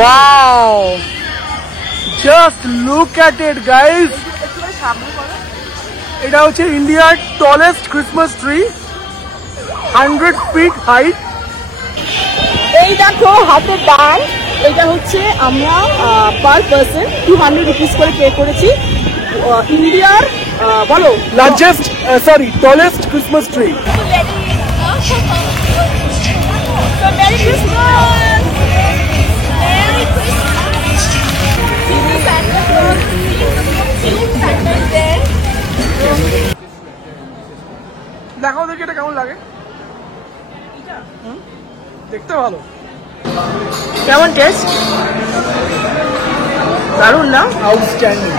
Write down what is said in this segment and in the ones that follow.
Wow! Just look at it, guys. এটা হচ্ছে ইন্ডিয়ার tallest Christmas tree, 100 feet height. এই দেখো হাতে দাম, এটা হচ্ছে আমরা পার পার্সন 200 রুপিস করে পে করেছি। ইন্ডিয়ার বলো লার্জেস্ট টলেস্ট ক্রিসমাস ট্রি। দেখাও দেখি এটা কেমন লাগে। দেখতে ভালো, কেমন টেস্ট? দারুণ না? আউটস্ট্যান্ডিং।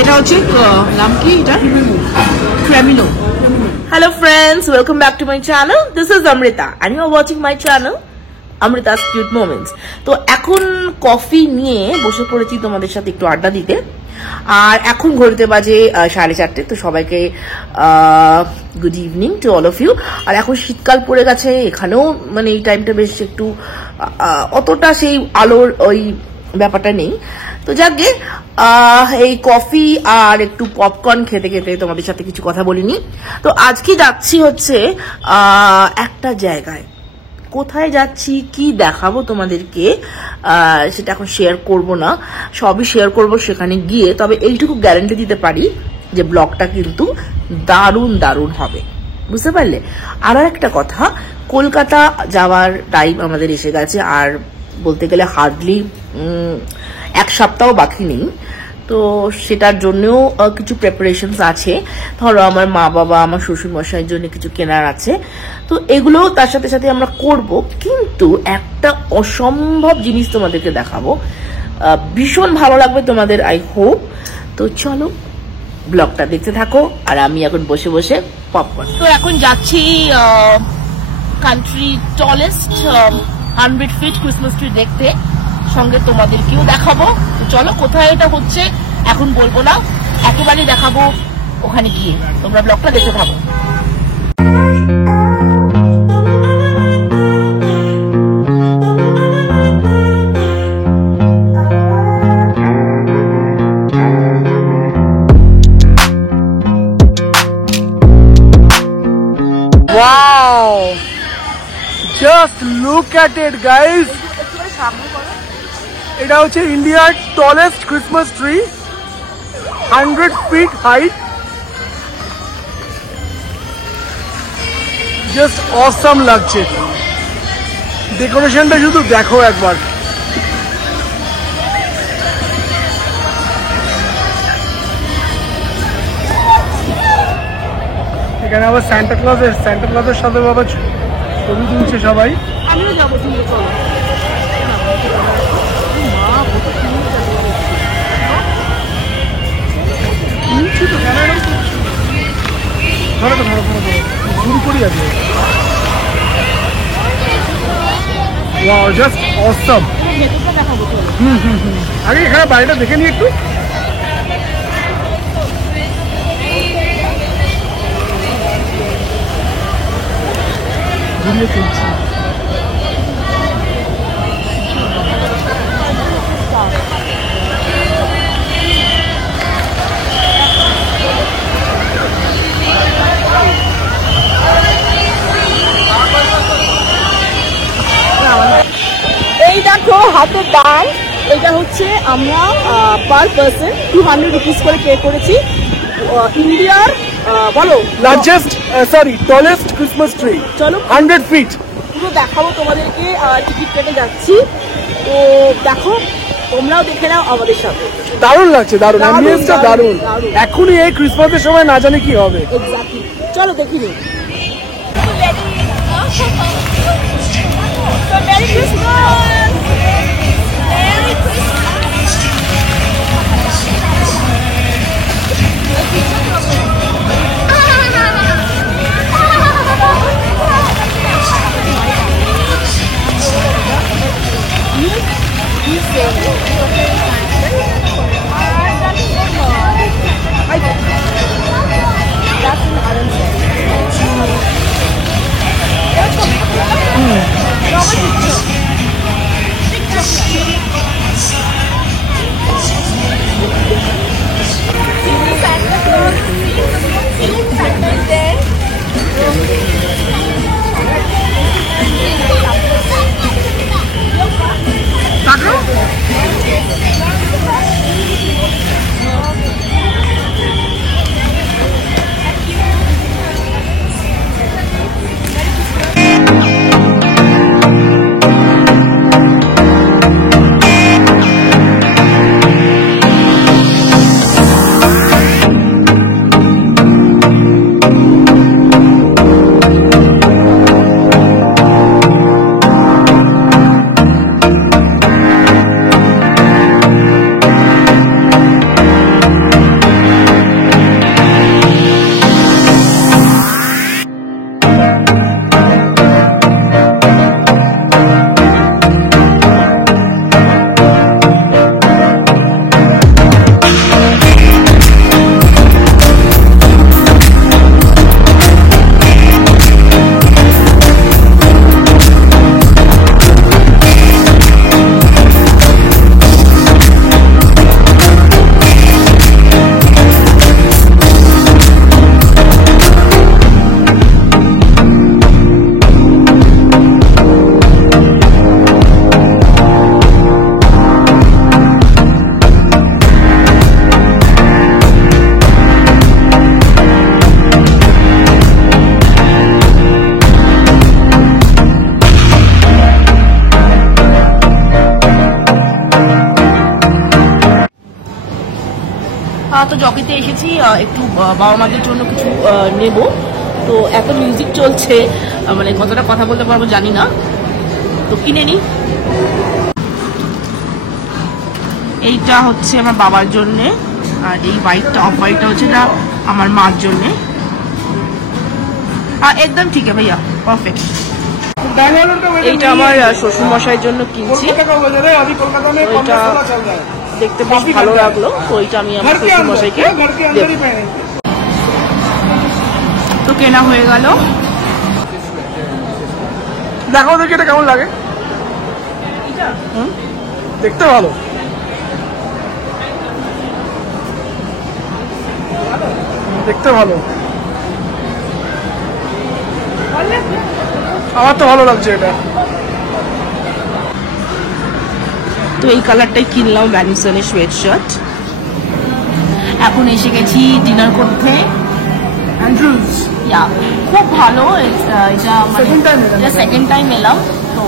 এটা হচ্ছে নাম কি এটা? ক্রেমিনো। Hello friends, welcome back to my channel. This is Amrita and you are watching my channel Amrita's Cute Moments. তো এখন কফি নিয়ে বসে পড়েছি তোমাদের সাথে একটু আড্ডা দিতে। আর এখন ঘড়িতে বাজে 4:30। তো সবাইকে good evening to all of you. আর এখন শীতকাল পড়ে গেছে, এখানেও মানে এই টাইমটা বেশ একটু অতটা সেই আলোর ওই ব্যাপারটা নেই। তো যাকে এই কফি আর একটু পপকর্ন খেতে খেতে তোমাদের সাথে কিছু কথা বলিনি। তো আজকে যাচ্ছি হচ্ছে একটা জায়গায়। কোথায় যাচ্ছি, কি দেখাবো তোমাদেরকে সেটা এখন শেয়ার করব না, সবই শেয়ার করব সেখানে গিয়ে। তবে এইটুকু গ্যারান্টি দিতে পারি যে ব্লগটা কিন্তু দারুণ দারুণ হবে, বুঝতে পারলে। আর একটা কথা, কলকাতা যাওয়ার টাইম আমাদের এসে গেছে, আর বলতে গেলে হার্ডলি 1 সপ্তাহ বাকি নেই। তো সেটার জন্যও কিছু প্রিপারেশনস আছে। ধরো আমার মা বাবা, আমার শ্বশুর মশাইয়ের জন্য কিছু কেনার আছে। তো এগুলো তার সাথে সাথে আমরা করব। কিন্তু একটা অসম্ভব জিনিস তোমাদেরকে দেখাবো, ভীষণ ভালো লাগবে তোমাদের, আই হোপ। তো চলো ব্লগটা দেখতে থাকো। আর আমি এখন বসে বসে পপকর্ন। তো এখন যাচ্ছি country tallest 100 feet Christmas tree দেখতে, সঙ্গে তোমাদেরকেও দেখাবো। তো চলো, কোথায় এটা হচ্ছে এখন বলবো না, একেবারেই দেখাবো ওখানে গিয়ে। তোমরা ব্লগটা দেখতে থাকো। Wow! Just look at it, guys. এটা হচ্ছে ইন্ডিয়ার tallest Christmas tree, 100 feet height. Just awesome লাগছে, ডেকোরেশনটা শুধু দেখো একবার। এখানে আবার সান্টা ক্লজের সাথে বাবা ছবি তুলছে সবাই। আমিও যাবো, তুমি চলো। শুরু করি আগে। Wow, just awesome. আগে এখানে বাড়িটা দেখে নিই একটু। ঘুরিয়ে তুলছি। এই দেখো হাতে দাম, এটা হচ্ছে আমরা পার পার্সন 200 রুপিস করে পে করেছি। ইন্ডিয়ার বলো লার্জেস্ট টলেস্ট ক্রিসমাস ট্রি, চলো 100 feet। পুরো দেখাবো তোমাদেরকে। টিকিট কেটে যাচ্ছি, তো দেখো তোমরাও দেখে নাও আমাদের সাথে। দারুণ লাগছে, দারুণ অ্যাম্বিয়েন্সটা দারুণ। এখনই এই ক্রিসমাসের সময় না জানি কি হবে। এক্স্যাক্টলি, চলো দেখি নি। Merry Christmas, merry Christmas. তো জকিতে এসেছি একটু বাবা মাদের জন্য কিছু নেব। তো এত মিউজিক চলছে, মানে কতটা কথা বলতে পারবো জানি না, তো কিনে নি। এইটা হচ্ছে আমার বাবার জন্যে, আর এই হোয়াইটটা অফ হোয়াইটটা হচ্ছে এটা আমার মার জন্যে। একদম ঠিক আছে ভাইয়া, পারফেক্ট। এইটা আমার শ্বশুর মশাইয়ের জন্য কিনছি, ওইটা দেখতে বেশ ভালো লাগলো, তো ওইটা আমি আমার শ্বশুর মশাইকে দেব। তো কেনা হয়ে গেল। দেখো দেখি এটা কেমন লাগে। দেখতে ভালো, দেখতে ভালো, আমার তো ভালো লাগছে এটা। তো এই কালারটাই কিনলাম, ভ্যানিসনের সোয়েট শার্ট। এখন এসে গেছি ডিনার করতে। খুব ভালো, এটা সেকেন্ড টাইম এলাম, তো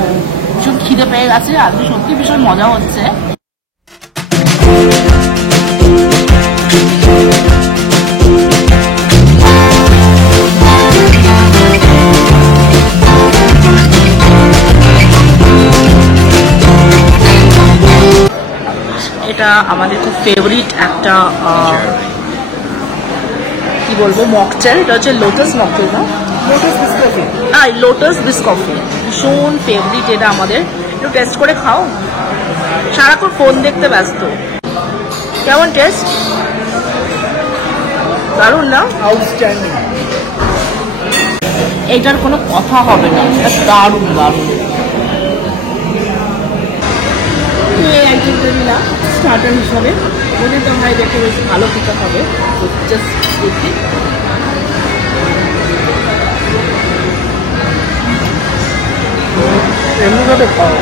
ভীষণ খিদে পেয়ে গেছে, আজকে সত্যি ভীষণ মজা হচ্ছে। এটা আমাদের খুব ফেভারিট একটা কি বলবো মকটেল, এটা হচ্ছে লোটাস মকটেল না, লোটাস বিস্কফি, ভীষণ ফেভারিট এটা আমাদের। একটু টেস্ট করে খাও, সারাক্ষণ ফোন দেখতে ব্যস্ত। কেমন টেস্ট? দারুণ না? আউটস্ট্যান্ডিং। এটার কোনো কথা হবে না, এটা দারুণ দারুণ। স্টার্টার হিসাবে মনে তো ভাই দেখে বেশ ভালো কিছু হবে, জাস্ট দেখি। এমনিভাবে খাও।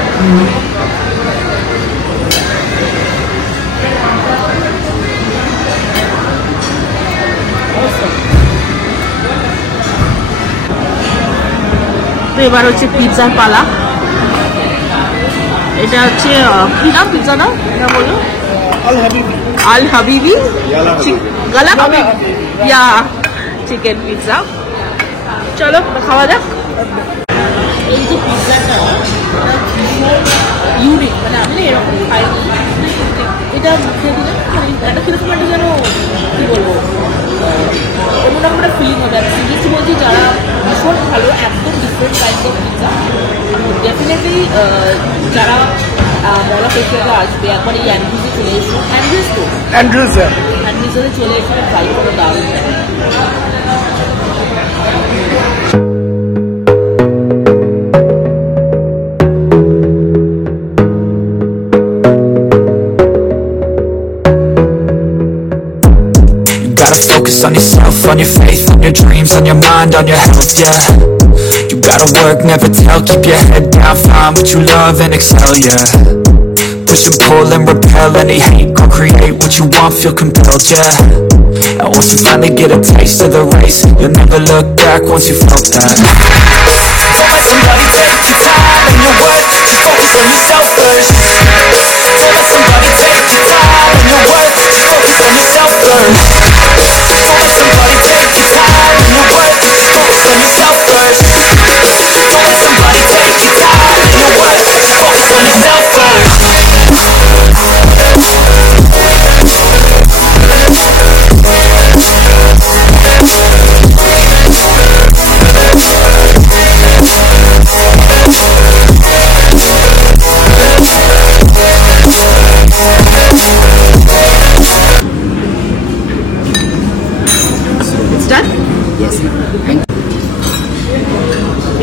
তো এবার হচ্ছে পিৎজার পালা। এটা হচ্ছে কি নাম পিৎজা নাম এটা বললো? আল হাবিবি, গালা হাবিবি, ইয়া চিকেন পিৎজা। চলো খাওয়া যাক। এই যে পিৎজাটা ইউনিক, মানে আমি এরকম খাইনি। এটা মুখে দিলে এটা কিরকম একটা যেন কি বলবো অন্যরকম একটা ফিলিং হবে। সিরিয়াসলি বলছি, যারা ভীষণ ভালো, একদম different type of pizza. Definitely যারা মলা ফেস্টিভ্যালে আসবে একবার এই অ্যান্ড্রুজে চলে এসো। অ্যান্ড্রুজে চলে এসে ট্রাই করে দারুণ। Focus on yourself, on your faith, on your dreams, on your mind, on your health, yeah. You gotta work, never tell, keep your head down, find what you love and excel, yeah. Push and pull and repel any hate, go create what you want, feel compelled, yeah. And once you finally get a taste of the race, you'll never look back once you felt that. Don't let somebody take your time and your worth, just focus on yourself first. Don't let somebody take your time and your worth, just focus on yourself first. Don't let somebody take your time and your worth, just focus on yourself first. Don't let somebody take your time and your worth, just focus on yourself first.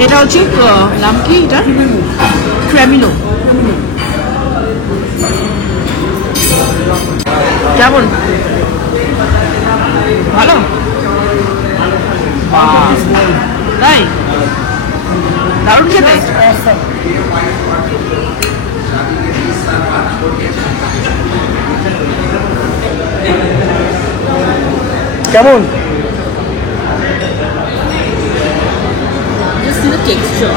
এটা হচ্ছে নাম কি এটা? ক্রেমিনো। কেমন? ভালো? তাই দারুণ খেতে। কেমন? Just see the texture.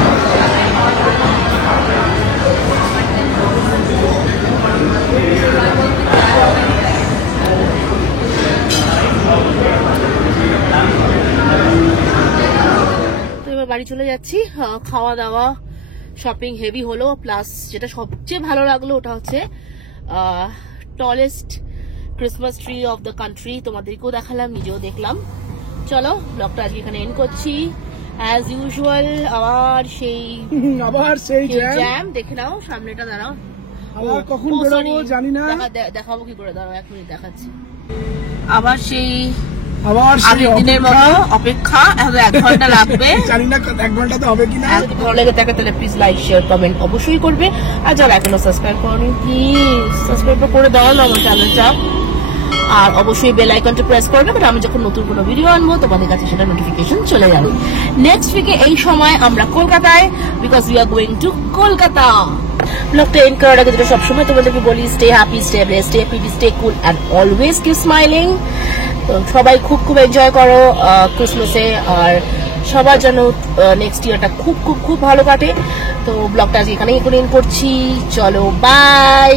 বাড়ি চলে যাচ্ছি। খাওয়া দাওয়া শপিং হেভি হলো, প্লাস যেটা সবচেয়ে ভালো লাগলো ওটা হচ্ছে tallest Christmas tree of the country. তোমাদেরকেও দেখালাম, নিজেও দেখলাম। চলো ব্লগটা আজকে এখানে এন্ড করছি। অ্যাজ ইউজুয়াল আবার সেই জ্যাম। দেখে নাও সামনেটা, দাঁড়াও আবার কখন বেরোবো জানি না, দেখাবো কি করে, দাঁড়াও 1 মিনিট দেখাচ্ছি। আবার সেই দিনের মতো অপেক্ষা, এখন 1 ঘন্টা লাগবে, জানি না 1 ঘন্টাতে হবে কিনা। যদি ভালো লেগে থাকে তাহলে প্লিজ লাইক শেয়ার কমেন্ট অবশ্যই করবে, আর যারা এখনো সাবস্ক্রাইব করনি প্লিজ সাবস্ক্রাইব করে দাও না আমার চ্যানেলটা, আর অবশ্যই বেল আইকনটা প্রেস করবে, কারণ আমি যখন নতুন কোনো ভিডিও আনবো তোমাদের কাছে সেটা নোটিফিকেশন চলে যাবে। নেক্সট উইকে এই সময় আমরা কলকাতায়, because we are going to Kolkata. ব্লগটা এন্ড করার আগে যেটা সবসময় তোমাদেরকে বলি, stay happy, stay blessed, stay pretty, stay cool and always keep smiling. সবাই খুব খুব এনজয় করো ক্রিসমাসে, আর সবার যেন নেক্সট ইয়ারটা খুব খুব খুব ভালো কাটে। তো ব্লগটা আজকে এখানেই এন্ড করছি। চলো বাই।